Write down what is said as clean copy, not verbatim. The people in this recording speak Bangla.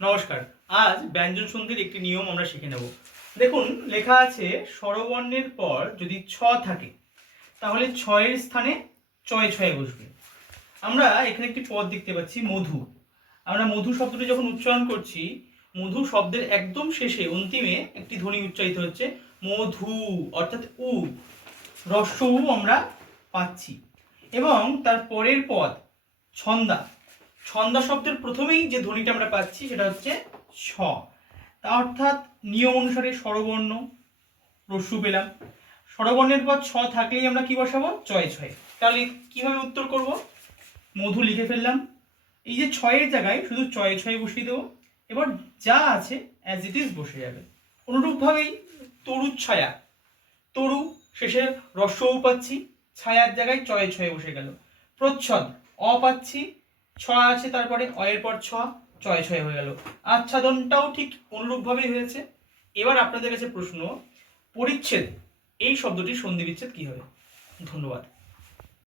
নমস্কার। আজ ব্যঞ্জন সন্ধির একটি নিয়ম আমরা শিখে নেব। দেখুন, লেখা আছে স্বরবর্ণের পর যদি ছ থাকে তাহলে ছয়ের স্থানে চয়ে ছয়ে বসবে। আমরা এখানে একটি পদ দেখতে পাচ্ছি মধু। আমরা মধু শব্দটি যখন উচ্চারণ করছি, মধু শব্দের একদম শেষে অন্তিমে একটি ধ্বনি উচ্চারিত হচ্ছে মধু, অর্থাৎ উ, হ্রস্ব উ আমরা পাচ্ছি। এবং তার পরের পদ ছন্দা, ছন্দা শব্দের প্রথমেই যে ধ্বনিটা আমরা পাচ্ছি সেটা হচ্ছে ছ। তা অর্থাৎ নিয়ম অনুসারে স্বরবর্ণ রস্যু পেলাম। স্বরবর্ণের পর ছ থাকলেই আমরা কি বসাবো? চয়ে ছয়ে। তাহলে কিভাবে উত্তর করব? মধু লিখে ফেললাম, এই যে ছয়ের জায়গায় শুধু চয়ে ছয়ে বসিয়ে দেবো। এবার যা আছে অ্যাজ ইট ইজ বসে যাবে। অনুরূপভাবেই তরুচ্ছায়া, তরু শেষে রস্য উ পাচ্ছি, ছায়ার জায়গায় চয়ে ছয়ে বসে গেল। প্রচ্ছদ, অ পাচ্ছি, ছ আছে তারপরে, অয়ের পর ছ, চয়ে ছয়ে হয়ে গেল। আচ্ছাদনটাও ঠিক অনুরূপভাবেই হয়েছে। এবার আপনাদের কাছে প্রশ্ন, পরিচ্ছেদ এই শব্দটির সন্ধি বিচ্ছেদ কি হবে? ধন্যবাদ।